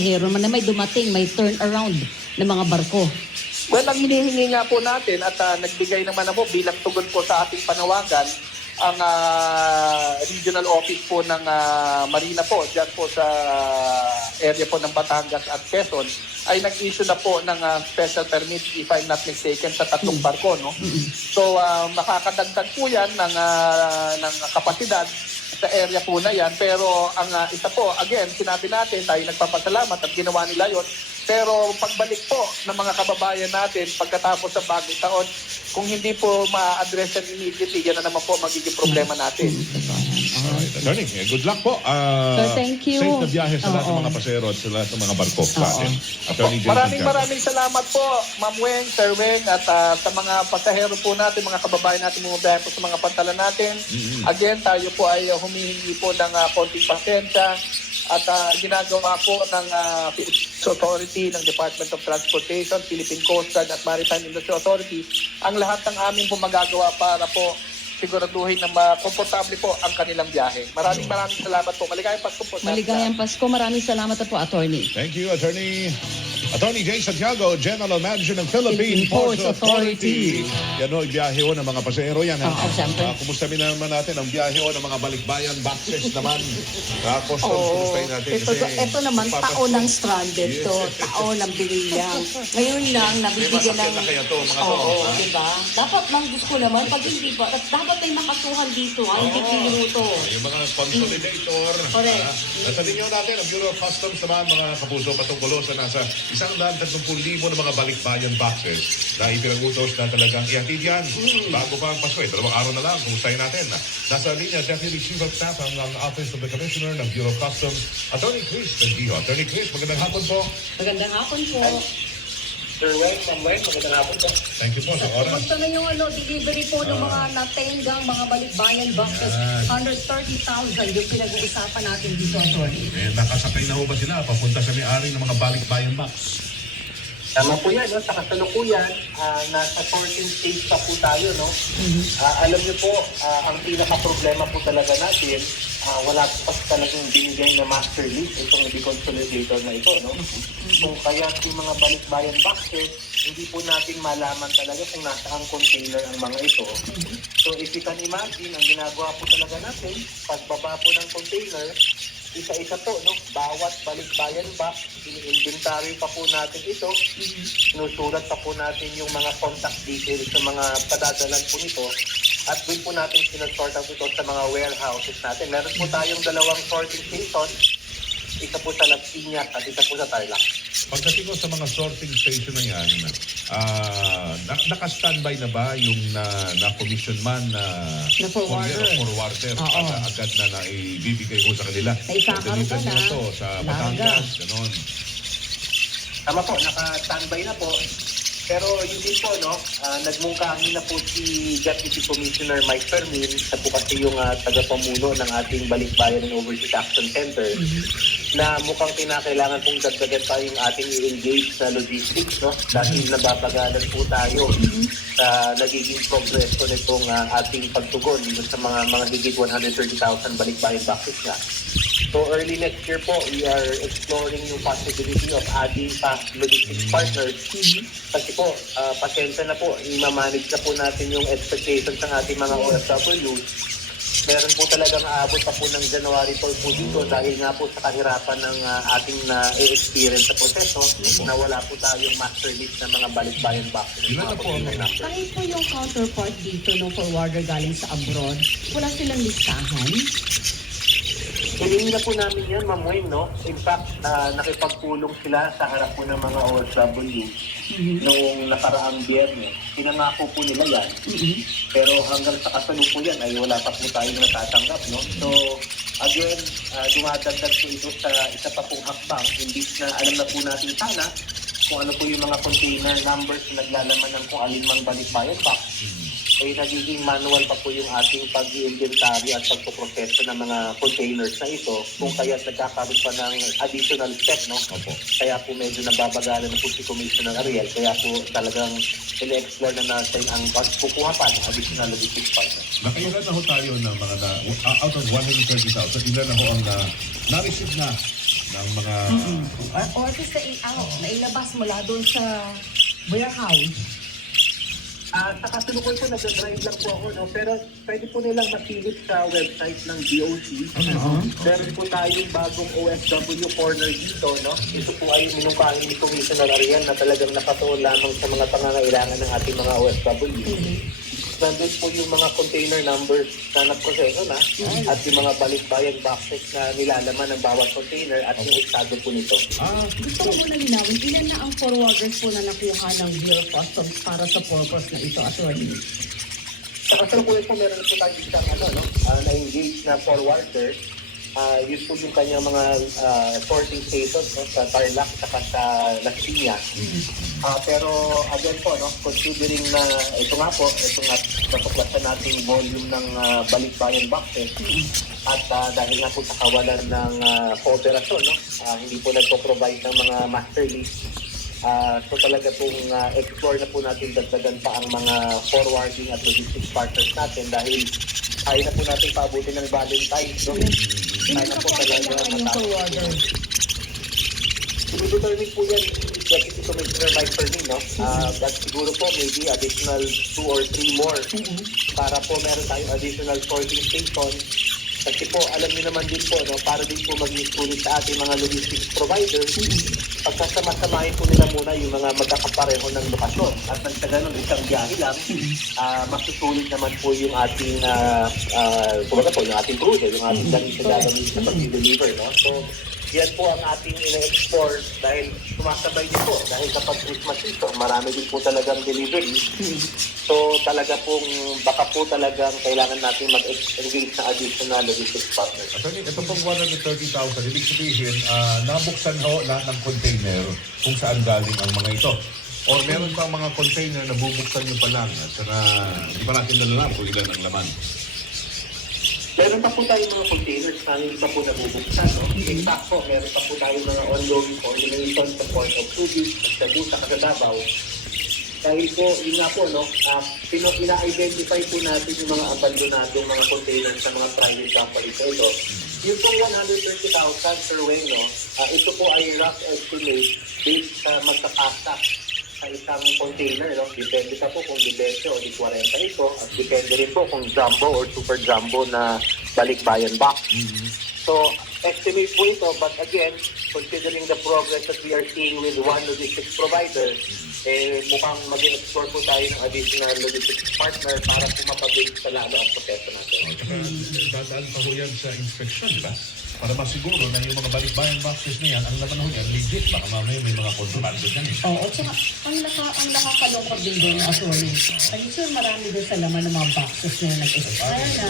Hero man na may dumating, may turn around ng mga barko. Well, ang hinihingi nga po natin at nagbigay naman na po bilang tugon po sa ating panawagan ang regional office po ng Marina po, dyan po sa area po ng Batangas at Quezon, ay nag-issue na po ng special permit, if I'm not mistaken, sa 3 barko. No? So, makakadagdag po yan ng kapasidad sa area po na yan. Pero ang isa po, again, sinabi natin, tayo nagpapasalamat at ginawa nila yon. Pero pagbalik po ng mga kababayan natin pagkatapos ng bagong taon, kung hindi po ma-address yan immediately, yan na naman po magiging problema natin. Alright, Attorney, good luck po. So, thank you. Safe na biyahe sa lahat ng mga pasero at sa lahat ng mga barko natin. Attorney Jason Tiago. Maraming salamat po, Ma'am Weng, Sir Weng, at sa mga pasahero po natin, mga kababayan natin, bumabiyahe po sa mga pantalan natin. Again, tayo po ay humihingi po ng konting pasensya at ginagawa po ng Authority, ng Department of Transportation, Philippine Coast Guard at Maritime Industry Authority, ang lahat ng amin po magagawa para po siguraduhin na komportable po ang kanilang biyahe. Maraming salamat po. Maligayang Pasko po. Maligayang Pasko. Maraming salamat po, Attorney. Thank you, Attorney Jay Santiago, General Manager ng Philippine Ports Authority. Yan o, ibiyahe o ng mga pasahero yan. Kumusta naman natin ang biyahe o ng mga balikbayan, boxes naman. Customs, kumustahin natin. Ito naman, taon ng stranded to. Taon ng bililang. Ngayon lang, nabibigyan ng... kaya to, mga to. Oo, diba? Dapat lang gusto naman, pag hindi pa, dapat may makasuhan dito. Hindi biro to. Yung mga consolidator. Correct. Nasa linyo natin, ang Bureau of Customs naman, mga kapuso, patungkulo sa nasa 130,000 ng mga balikbayan boxes na ipinag-utos na talagang ihatid yan. Bago pa ang Pasko, 2 araw na lang, kumustahin natin. Nasa linya, Deputy Chief of Staff ang Office of the Commissioner ng Bureau of Customs, Attorney Chris Bendijo. Attorney Chris, magandang hapon po. Magandang hapon po. Sir Weng, Ma'am Weng, magandang hapon po. Thank you po sa oras. Kumusta na yung delivery po ng mga natenggang mga balikbayan boxes? 130,000 yung pinag-uusapan natin dito, Attorney. Nakasakay na ho ba sila papunta sa may-ari ng mga balikbayan box? Tama po yan, no? Sa kasalukuyan, nasa sorting stage pa po tayo. No? Alam niyo po, ang pinaka-problema po talaga natin, wala pa talagang binigay na master list itong deconsolidator na ito. No? Kung kaya yung mga balikbayan boxes, hindi po natin malaman talaga kung nasaan container ang mga ito. So if you can imagine, ang ginagawa po talaga natin, pagbaba po ng container, isa-isa po, no? Bawat balikbayan box, ini-inventory pa po natin ito, sinusulat pa po natin yung mga contact details ng mga padadalan po nito, at doon po natin sinasort out ito sa mga warehouses natin. Meron po tayong 2 sorting station, isa po sa Las Piñas at isa po sa Tarlac. Pagdating ko sa mga sorting station na yan, naka-standby na ba yung na-commission man na forwarder? Forwarder para agad na ibibigay ko sa kanila? Naisakarga na. Ito sa Batangas, gano'n. Tama po, naka-standby na po. Pero yun din po, no, nagmungkahi na po si Deputy Commissioner Mike Fermin, sa po kasi yung tagapamuno ng ating Balikbayan and Overseas Action Center, na mukhang kinakailangan pong dagdagan pa yung ating i-engage na logistics, no, dahil nababagalan po tayo sa nagiging progreso nitong ating pagtugon dito sa mga higit 130,000 balikbayan boxes nga. So early next year po, we are exploring yung possibility of adding pa logistics partners. Kasi po, pasensya na po, i-manage na po natin yung expectations ng ating mga OFW. Meron po talagang aabot pa po ng January 12 po dito dahil nga po sa kahirapan ng ating na-experience sa proseso na wala po tayong master list ng mga balikbayan boxes. Ilan na po ang Kahit po yung counterpart dito ng forwarder galing sa abroad, wala silang listahan? Hiningi na po namin yan, Ma'am Wayne, no? In fact, nakipagpulong sila sa harap po ng mga OFW noong nakaraang biyernes. Pinangako po nila yan. Pero hanggang sa kasalukuyan ay wala pa po tayong natatanggap, no? So, again, dumadagdag po ito sa isa pa pong hakbang. Imbis na alam na po natin sana kung ano po yung mga container numbers na naglalaman ng kung alin mang balikbayan box. Ay nagiging manual pa po yung ating pag-inventory at pagpoproseso ng mga containers na ito, kung kaya nagkakaroon pa ng additional step, no? Kaya po medyo nababagalan na po si Commissioner Ariel, kaya po talagang i-explore na natin ang pagkukuha pa ng additional logistics partner. Nakailan na ho tayo ng mga out of 130,000, ilan na ho ang na-receive na ng mga... Or at least nailabas mula doon sa warehouse. Sa kasalukuyan po, nag-drive lang po ako, no? Pero pwede po nilang masilip sa website ng DOC. Meron po tayong bagong OFW corner dito, no? Ito po ay minungkahin ni Commissioner Ariel na talagang nakatuon lamang sa mga pangangailangan ng ating mga OFW. Nandun po yung mga container numbers na naproseso na at yung mga balikbayan boxes na nilalaman ng bawat container at yung estado po nito. Gusto ko muna linawin, ilan na ang forwarders po na nakuha ng Bureau of Customs para sa purpose na ito, attorney? Sa kasalukuyan po, meron po tayo isang na-engage na forwarder. Yun po yung kanyang mga sorting stations, no, sa Tarlac at sa Las Piñas. Pero again po, no, considering na ito nga napaklasan natin volume ng balikbayan boxes at dahil nga po sa kawalan ng kooperasyon, no, hindi po nagpo-provide ng mga master list. So talaga pong explore na po natin dagdagan pa ang mga forwarding at logistics partners natin dahil kaya na po natin paabutin ng Valentine's. No? Ilan ka po kailangan yung forwarder? Determine po yan Deputy Commissioner Mike Fermin, no? But siguro po maybe additional 2 or 3 more para po meron tayong additional sorting station. Kasi po, alam niyo naman din po, no, para din po maging sulit sa ating mga logistics providers, pagkasama-samahin po nila muna yung mga magkakapareho ng lokasyon. At nang sa ganun, isang biyahe lang, masusulit naman po yung ating, kumbaga po, yung ating crude, yung ating gamit na gagamit sa pag-deliver, no? So, yan po ang ating ina-explore dahil sumasabay din po. Dahil kapag Christmas season, marami din po talagang delivery. So talaga pong, baka po talagang kailangan natin mag-engage sa additional logistics partners. Attorney, ito pong 130,000, ibig sabihin, nabuksan ho lahat ng container kung saan galing ang mga ito. Or meron pang mga container na bubuksan nyo pa lang at saka hindi pa natin nalalam kung ilan ang laman. Meron pa po tayong mga containers na hindi pa po nabubuksan. No? In fact po, meron pa po tayong mga ongoing coordination sa Port of Subic, sa Cebu, sa Cagabao. Dahil po, yun nga po, no, ina-identify po natin yung mga abandonadong mga containers sa mga private companies na ito. Yung po 130,000 per way, no, ito po ay rough estimate based sa magkakasa sa isang container, no? Depende pa po kung di 20 o di 40 ito at depende rin po kung jumbo or super jumbo na balikbayan box. So, estimate po ito, but again, considering the progress that we are seeing with one logistics provider, mukhang mag-explore po tayo ng additional logistics partner para po mapabase sa lalo ang proseso natin. Dadaan pa ho yan sa inspection, di ba? Para masiguro na yung mga balikbayan boxes na yan, ang laman ho yan, legit. Baka mamaya may mga contrabando yan. Oo, tsaka ang nakakalungkot din doon, attorney. Ay, sure, marami din sa laman ng mga boxes na nag-expire na,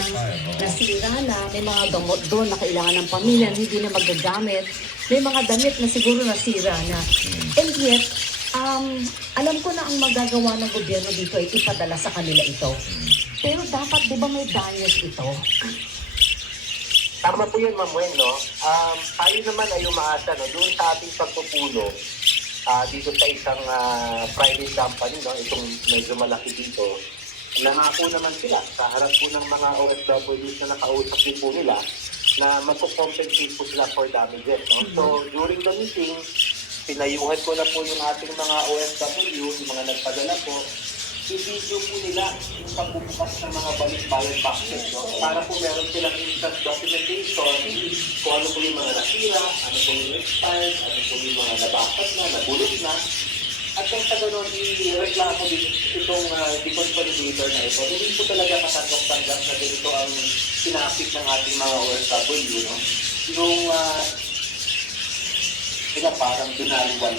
nasira na, may mga gamot doon na kailangan ng pamilya, hindi na magagamit. May mga damit na siguro nasira na. And yet, alam ko na ang magagawa ng gobyerno dito ay ipadala sa kanila ito. Pero dapat, di ba may bias ito? Tama po yun, Ma'am Wen, no? Tayo naman ay umaasa, no? Doon sa ating pagpupulo, dito sa isang private company, no? Itong medyo malaki dito, nangako naman sila sa harap po ng mga OFWs na nakausap din po nila na magko-compensate po sila for damages, no? So, during the meeting, pinayuhan ko na po yung ating mga OFW, yung mga nagpadala po, i-video po nila yung pagbubukas ng mga balikbayan boxes, no? Para po meron silang instant documentation kung ano po yung mga nasira, ano po yung expired, ano po yung mga nabasag na, nabulok na. At kung sa gano'n, i-reklamo din itong deconsolidator na ito. Hindi po talaga katanggap-tanggap na ganito ang sinapit ng ating mga OFW, no? Yung sila parang binaliwan